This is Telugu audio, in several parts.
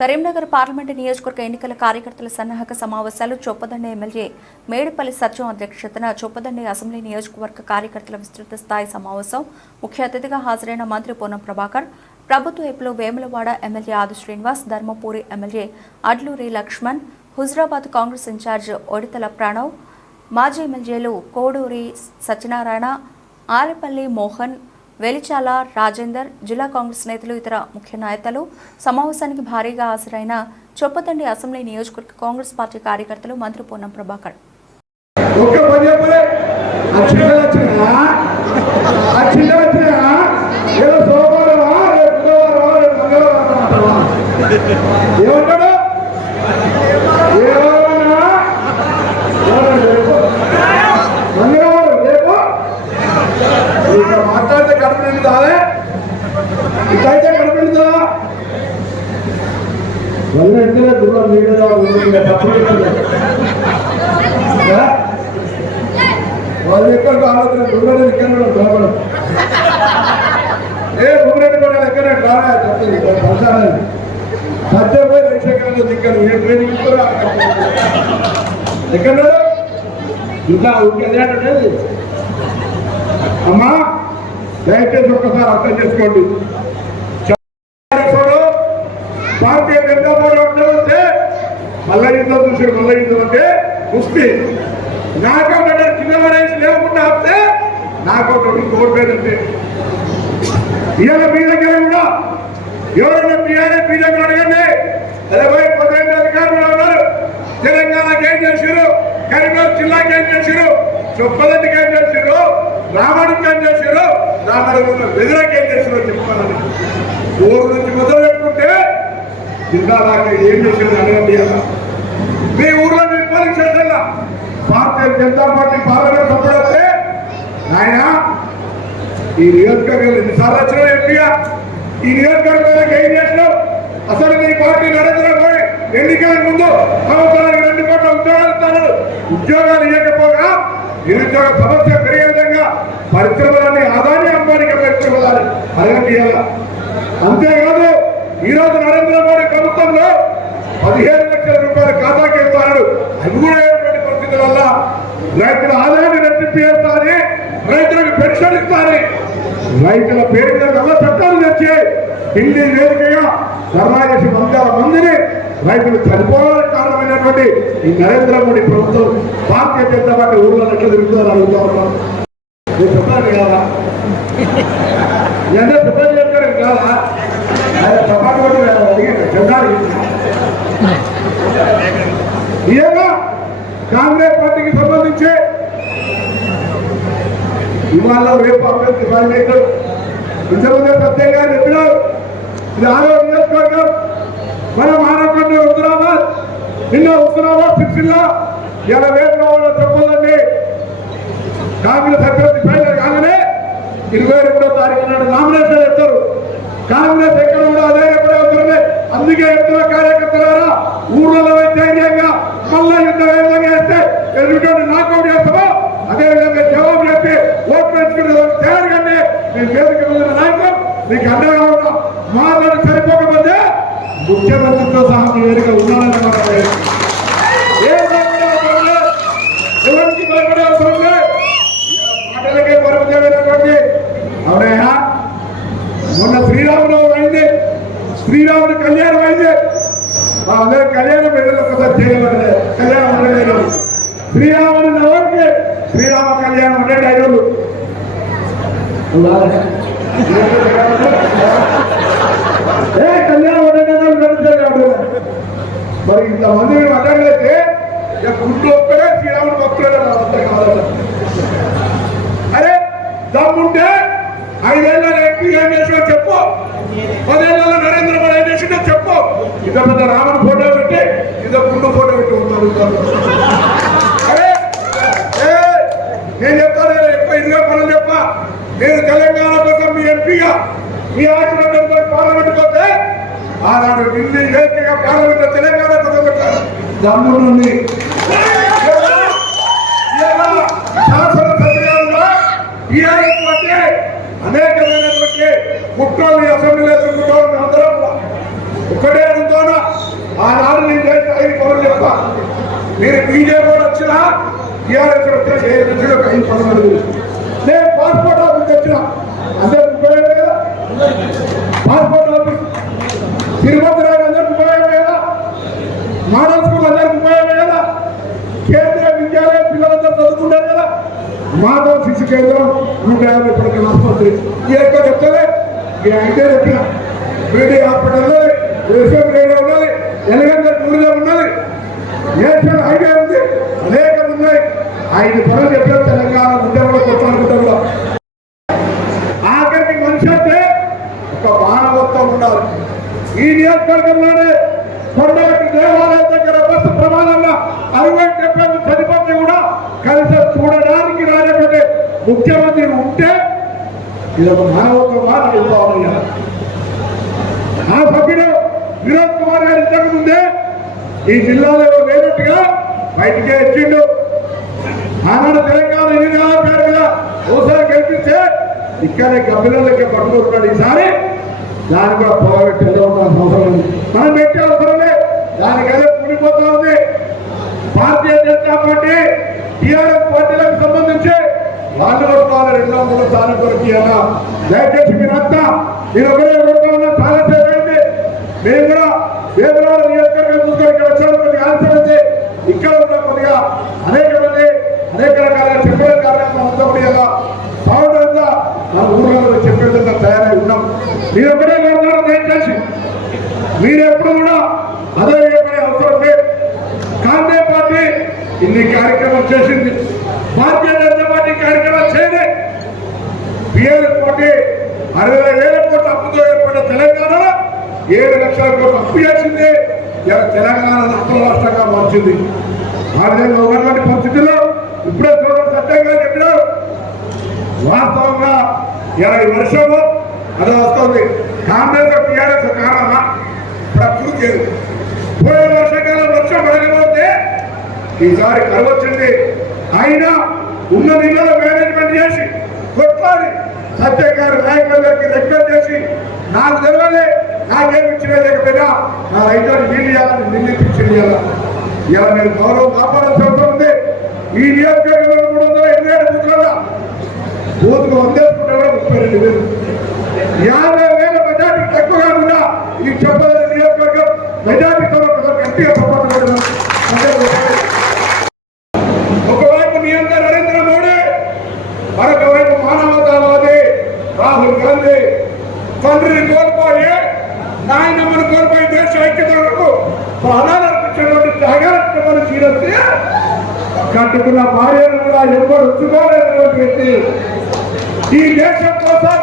కరీంనగర్ పార్లమెంటు నియోజకవర్గ ఎన్నికల కార్యకర్తల సన్నాహక సమావేశాలు చొప్పదండి ఎమ్మెల్యే మేడిపల్లి సత్యం అధ్యక్షతన చొప్పదండి అసెంబ్లీ నియోజకవర్గ కార్యకర్తల విస్తృత స్థాయి సమావేశం ముఖ్య అతిథిగా హాజరైన మంత్రి పొన్నం ప్రభాకర్, ప్రభుత్వ వైపులో వేములవాడ ఎమ్మెల్యే ఆది శ్రీనివాస్, ధర్మపురి ఎమ్మెల్యే అడ్లూరి లక్ష్మణ్, హుజరాబాద్ కాంగ్రెస్ ఇన్ఛార్జ్ ఒడితల ప్రణవ్, మాజీ ఎమ్మెల్యేలు కోడూరి సత్యనారాయణ, ఆరేపల్లి మోహన్, వెలిచాల రాజేందర్, జిల్లా కాంగ్రెస్ నేతలు, ఇతర ముఖ్య నేతలు సమావేశానికి భారీగా హాజరైన చొప్పదండి అసెంబ్లీ నియోజకవర్గ కాంగ్రెస్ పార్టీ కార్యకర్తలు మంత్రి పొన్నం ప్రభాకర్. వాళ్ళు ఎక్కడ ఆలోచన గుర్రెడ్డి ఎక్కడ భయపడదు. ఏ గుర్రెడ్డి కూడా ఎక్కడ రాలే చెప్తుంది సంసారాన్ని సత్యపోయి రైతులు దిక్కలు ఏ ట్రైనింగ్ కూడా ఎక్కడ ఇంకా అదేంటండి అమ్మా, దయచేసి ఒక్కసారి అర్థం చేసుకోండి. భారతీయ జనతా పార్టీ అంటే మల్ల యుద్ధం చూసాడు. మల్ల యుద్ధం అంటే కుస్తీ. నాకౌట్ అంటే చిన్న వయసు లేకుండా ఆపితే నాకౌట్ కోల్పోయిందంటే ఇవాళ మీ దగ్గర కూడా ఎవరైనా టీఆర్ఎస్ మీ దగ్గర అడగండి. 10 అధికారులు ఉన్నారు. తెలంగాణకి ఏం చేశారు, కరీంనగర్ జిల్లాకి ఏం చేశారు, చొప్పదండికి ఏం చేశారు, రామడికి ఏం చేశారు, రామడి వెదురకి ఏం చేశారో చెప్తానని ఊరు నుంచి మొదలు పెట్టుకుంటే జిల్లా దాకా ఏం చేశారు అడగండి. మీ ఊర్లో మీ పోలింగ్ స్టేషన్లో భారతీయ జనతా పార్టీ పార్లమెంట్ సభ్యుడు వస్తే ఆయన ఈ నియోజకవర్గంలో ఎన్నిసార్లు వచ్చినావు ఎంపీగా, ఈ నియోజకవర్గానికి ఏం చేసినావు, అసలు మీ పార్టీ నరేంద్ర మోడీ ఎన్నికల ముందు సంవత్సరానికి 2 కోట్ల ఉద్యోగాలు ఇస్తాను, ఉద్యోగాలు ఇవ్వకపోగా నిరుద్యోగ సమస్య పెరిగే విధంగా పరిశ్రమలన్నీ ఆదాయ అంబానికి పరిశ్రమలు అడగండి. అంతేకాదు ఈరోజు నరేంద్ర మోడీ ప్రభుత్వంలో 15 లక్షల రూపాయల ఖాతాకి ఇస్తాడు. అది కూడా ఏటువంటి పరిస్థితుల వల్ల రైతుల ఆదాయాన్ని రెట్టింపు చేస్తారని, రైతులకు పెన్షన్ ఇస్తారని, రైతుల పేరు మీద నల్ల చట్టాలు తెచ్చి ఢిల్లీ వేదికగా ధర్నా చేసి 100,000 మందిని రైతులు చనిపోవడానికి కారణమైనటువంటి ఈ నరేంద్ర మోడీ ప్రభుత్వం భారతీయ జనతా పార్టీ ఊళ్ళో ఎట్లా తిరుగుతుందని అడుగుతా ఉన్నాం. నేను చెప్పాను కాదా, ఇవన్నీ చెప్పాను చెప్పారు కాదా, ఆయన సభకు అడిగాను చెందాలి. ఏదో కాంగ్రెస్ పార్టీకి సంబంధించి ఇవాళ రేపు అభ్యర్థి బయలుదేరారు. ఇంతకుముందే సత్యం గారు చెప్పినారు, ఇది 6వ నియోజకవర్గం. మన మానకొండ హుజరాబాద్, నిన్న హుజరాబాద్ సిరిసిల్ల, ఇలా వేరులో చెప్పదండి. కాంగ్రెస్ అభ్యర్థి బయలుదేరి కాగానే 22వ తారీఖు నాడు నామినేషన్ చేస్తారు. కాంగ్రెస్ ఎక్కడ కూడా అదే ఎప్పుడే అవుతుంది. అందుకే ఎత్తుల కార్యకర్తలారా ఊర్లలో ధైర్యంగా మళ్ళా యుద్ధం ఏ విధంగా వేస్తే ఎదుటి నాకౌట్ చేస్తామో అదేవిధంగా జవాబు చెప్పి ఓట్లు వేసుకునే తయారుగానే నేను వేదిక మీద నాయకులు మీకు అండగా ఉన్నా. మాట్లాడి సరిపోకపోతే ముఖ్యమంత్రితో సహా మీ వేదిక ఉన్నానన్నమాట. ఎవరికి భయపడే అవసరం లేదు. మాటలకే పరిమితమైనటువంటి అవునయ్యా. మొన్న శ్రీరామునవమి అయింది, శ్రీరాముని కళ్యాణం అయింది. అందరూ కళ్యాణం పెట్టలేదు, ఒకసారి చేయబడలేదు. కళ్యాణం ఉండలేదు. శ్రీరాముని నవమికి శ్రీరామ కళ్యాణం అంటే 5 రోజులు. కళ్యాణం ఉండేది. మరి ఇంతమంది మేము అడ్డలేస్తే గుంట్లో ఒక్కడే శ్రీరాముని భక్తులే కావాలి. అరే దమ్ముంటే 5 ఏళ్ళ ఎంపీ ఏం చేసినా చెప్పు, 10 ఏళ్ళ నరేంద్ర మోడీ ఏం చేసినా చెప్పు. ఇంత పెద్ద రాముని ఫోటో పెట్టి ఇంత గుండు ఫోటో పెట్టి ఉంటారు. అరే నేను చెప్తాను, ఎక్కువ ఇదిగా పనులు చెప్పా. నేను తెలంగాణ కోసం మీ ఎంపీగా మీ ఆశీర్వాదంతో పార్లమెంట్కి వస్తే ఆనాడు ఢిల్లీ వేదికగా పార్లమెంట్ తెలంగాణ కోసం పెట్టారు. దమ్ముంది శాసనసభ్యులలో టీఆర్ఎస్ అంటే అనేకమైనటువంటి కుట్రల్ని అసెంబ్లీలో ఎదుర్కొంటూ అందరం ఒక్కడే అనుకోనా మీరు బీజేపీ వచ్చినా టీఆర్ఎస్ వచ్చే ఒక 5 మంది నేను పాస్పోర్ట్ ఆఫీస్ వచ్చిన అందరికి ఉపయోగం కదా, పాస్పోర్ట్ ఆఫీస్ తిరుపతి రాజు అందరికి ఉపయోగం కదా, మోడల్ స్కూల్ అందరికి ఉపయోగం కదా, కేంద్రీయ విద్యాలయం పిల్లలందరూ చదువుకుంటారు కదా, మాధవ్ శిశు కేంద్రం 150 పడకల ఆసుపత్రి ఎక్కువ చెప్తలే ఇక అయితే చెప్పిన బీడీ హాస్పిటల్ ఉన్నది, ఎస్ఎం రేడియో ఉన్నది, ఎలగంట టూరిజం ఉన్నది, నేషనల్ హైవే ఉంది, అనేకం ఉన్నాయి. 5 పనులు చెప్పిన తెలంగాణ ఉద్యమంలో కొట్టాలనుకుంటా కూడా ఆఖరికి మనిషి అంటే ఒక మానవత్వం ఉండాలి. ఈ నియోజకవర్గంలోనే కొండగట్టు దేవాలయం దగ్గర బస్సు ప్రమాదంలో 60-70 చనిపోతే కూడా కలిసి చూడడానికి రాజపడే ముఖ్యమంత్రి ఉంటే ఇది ఒక మానవత్వం చెప్తామయ్యా. ఆ సభ్యుడు వినోద్ కుమార్ గారు ఇంతకు ముందే ఈ జిల్లాలో లేనట్టుగా బయటికే వచ్చిండు. ఆనాడు తెలంగాణ ఎన్నికల పేరు మీద ఒకసారి గెలిపిస్తే ఇక్కడే గబ్బిలకి పట్టుకుంటున్నాడు. ఈసారి దాన్ని కూడా పోగొట్టి వెళ్ళవలసిన అవసరం ఉంది, మనం పెట్టే అవసరం లేదు, దానికైతే కూలిపోతా ఉంది. భారతీయ జనతా పార్టీ టీఆర్ఎస్ పార్టీలకు సంబంధించి వాళ్ళు కొట్టుకోవాలి 2-3 స్థానం కొరకు అలా దయచేసి మీరంతా మీరు ఒకరే కొడుతూ ఉన్నా చాలా సేపు అయింది. మేము కూడా వేదరాల నియోజకవర్గం చూసుకొని ఇక్కడ వచ్చాడు కొద్దిగా ఆలస్యమైంది. ఇక్కడ ఉన్న కొద్దిగా అనేక మంది అనేక రకాల చెప్పే కార్యక్రమం అంతా కూడా సౌండ్ అంతా మన ఊర్లలో చెప్పేదంతా తయారై ఉన్నాం. మీరు ఒకటే కొడతారు దయచేసి, మీరు ఎప్పుడు కూడా అదే చెప్పే అవసరం లేదు. కాంగ్రెస్ పార్టీ ఇన్ని కార్యక్రమం చేసింది, భారతీయ జనతా పార్టీ కార్యక్రమాలు చేయలే. టీఆర్ఎస్ పార్టీ 60,000 కోట్ల అప్పుతో ఏర్పడిన తెలంగాణలో 7 లక్షల కోట్ల అప్పు చేసింది. తెలంగాణను అప్పుల రాష్ట్రంగా మార్చింది. ఆ విధంగా ఉన్నటువంటి పరిస్థితుల్లో ఇప్పుడే చూడండి సత్యంగా చెప్పినారు. వాస్తవంగా ఈ వర్షము అది వస్తుంది. కాంగ్రెస్ టీఆర్ఎస్ కారణమా? ప్రకృతి పోయే వర్షాకాలం వర్షం పడకపోతే ఈసారి కరువు వచ్చింది. అయినా ఉన్న నీళ్ళలో మేనేజ్మెంట్ చేసి కొట్లాడి సత్యం గారు నాయకుల గారికి రిక్వెస్ట్ చేసి నాకు తెలియలే, నాకేమి ఇచ్చిన లేకపోయినా నా రైతులకు నీళ్ళు ఇవ్వాలని నీళ్ళు ఇప్పించింది. ఇలా మీరు గౌరవం కాపాడాల్సిన అవసరం ఉంది. ఈ నియోజకవర్గంలో 327 బూత్లలో బూత్కు 100 కూడా 32,000 50,000 మెజార్టీ తక్కువగా ఉన్నా ఈ చెప్పదల నియోజకవర్గం మెజార్టీతో గట్టిగా చెప్పడం. ఒకవైపు నియంత్రణ నరేంద్ర మోడీ, మరొక వైపు మానవతావాది రాహుల్ గాంధీ. తండ్రిని కోల్పోయి నాయనమ్మను కోల్పోయి దేశ ఐక్యత వరకు ప్రాణాలర్పించినటువంటి త్యాగాలను మనం తీరస్తే కట్టుకున్న భార్యను కూడా ఎవరు ఉంచుకోలేనటువంటి వ్యక్తి. ఈ దేశం కోసం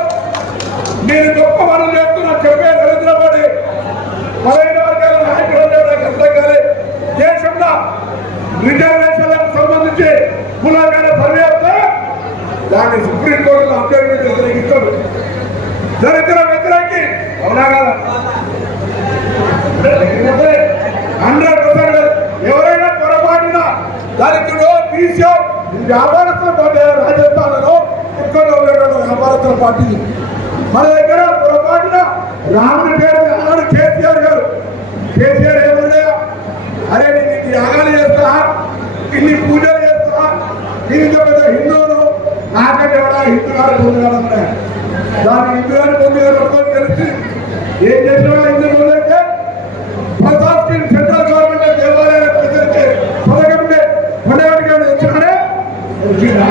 నేను గొప్ప పనులు చేస్తున్నా చెప్పే నరేంద్ర మోడీ పదహైదు వర్గాల నాయకులు నాకు అర్థం కాలే. దేశంలో రిజర్వేషన్లకు సంబంధించి కులాగాల సర్వే వస్తే దాన్ని సుప్రీంకోర్టులో అభ్యర్థి వ్యతిరేకిస్తాడు. దరిద్ర వ్యతిరేకి అవునా కదా? 100% ఎవరైనా పొరపాటున దళితుడు బీసీ వ్యాపారస్తుల పార్టీ రాజస్థాన్లో ఇక్కడ ఉన్నటువంటి వ్యాపారస్తుల పార్టీ మన దగ్గర పొరపాటున రాముడి పేరు అన్నాడు కేసీఆర్ గారు. కేసీఆర్ ఏమన్నా అరే నేను యాగాలు చేస్తా, ఇన్ని పూజలు చేస్తా, నేను ఇంత పెద్ద హిందువును, నాకంటే కూడా హిందూ గారు పొందుగాలన్నా దాన్ని హిందూ గారు పొందుగా తెలిసి ఏం చేసినా హిందూ పొందంటే ప్రసాద్ స్కీమ్ సెంట్రల్ గవర్నమెంట్ దేవాలయాలు ప్రజలకి పథకం పండగడికి వచ్చినాడే వచ్చిందా?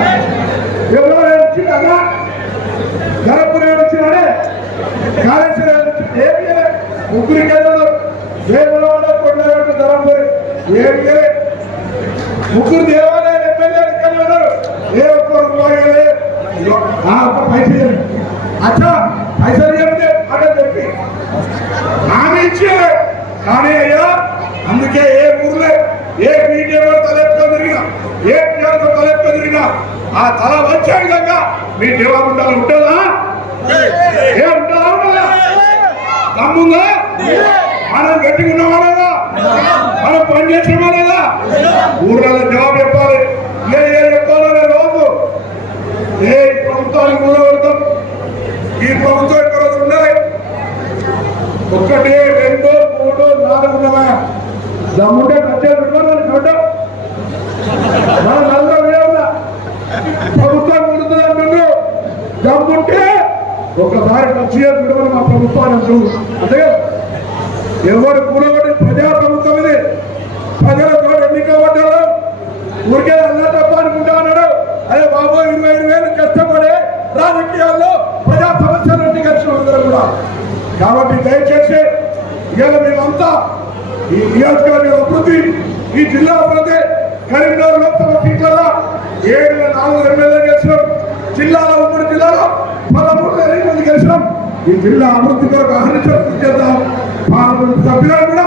ఎవరో వచ్చిందా? ధనపురి వచ్చినాడే కాళేశ్వరం ఏమి ముగ్గురికి వెళ్ళదు. వేములవాడ కొండగట్టు ధనపురి ఏమి ముగ్గురు దేవాలయాలు ఎమ్మెల్యేలు వెళ్ళారు. ఏ ఒక్క రూపాయలు పైసలు అచ్చా పైసలు చెప్తే అక్కడ చెప్పి హామీ ఇచ్చేది. కానీ అయ్యా అందుకే ఏ ఊర్లో ఏ బీజేపీ తలెత్తుకొని తిరిగినా, ఏ టీఆర్ఎస్ తలెత్తుకొని తిరిగినా ఆ తల వచ్చే విధంగా మీ జవాబు ఉండాలి. ఉంటుందా? ఏ ఉంటుందా? ఉంటుందా? దమ్ముందా? మనం గట్టిగున్నామా లేదా? మనం పని చేసినామా లేదా? ఊర్లలో జవాబు చెప్పాలి. ఏ చెప్పాలనే రోజు ఏ ప్రభుత్వానికి కూడా పెడతాం. ఈ ప్రభుత్వం ఇక్కడ ఉన్నాయి 1, 2, 3, 4 దమ్ముంటే ప్రత్యేక విడుదలని చూడటం మన నలుగురు వేయాలా ప్రభుత్వం విడుదల దమ్ముంటే ఒకసారి ప్రత్యేక విడుదల మా ప్రభుత్వాన్ని అంతే ఎవరు కూడబడి ప్రజా ప్రభుత్వం ఇది ప్రజలతో ఎన్నికబడ్డారు ఊరికే అన్నా తప్ప అనుకుంటా అన్నాడు అదే బాబు 25,000 కష్టపడే రాజకీయాల్లో ప్రజా సమస్యలన్నీ కలిసి అందరూ కూడా కాబట్టి దయచేసి ఇవాళ మేమంతా ఈ నియోజకవర్గ అభివృద్ధి ఈ జిల్లా అభివృద్ధి కరీంనగర్ లోక్సభ సీట్లలో 4 ఎమ్మెల్యే గెలిచినాం జిల్లాలో ఉమ్మడి జిల్లాలో 13 మంది గెలిచినాం ఈ జిల్లా అభివృద్ధి కొరకు అహర్నిశలు కృషి చేద్దాం పార్లమెంట్ సభ్యులను కూడా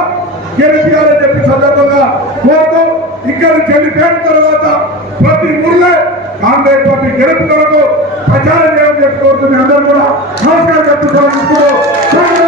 గెలిపించాలని చెప్పి సందర్భంగా కోరుతూ ఇక్కడ చెల్లిపోయిన తర్వాత ప్రతి ఊర్లో కాంగ్రెస్ పార్టీ గెలుపు కొరకు ప్రచారం చేయాలని చెప్పి కోరుతుంది అందరూ కూడా నమస్కారం చెప్తున్నాను.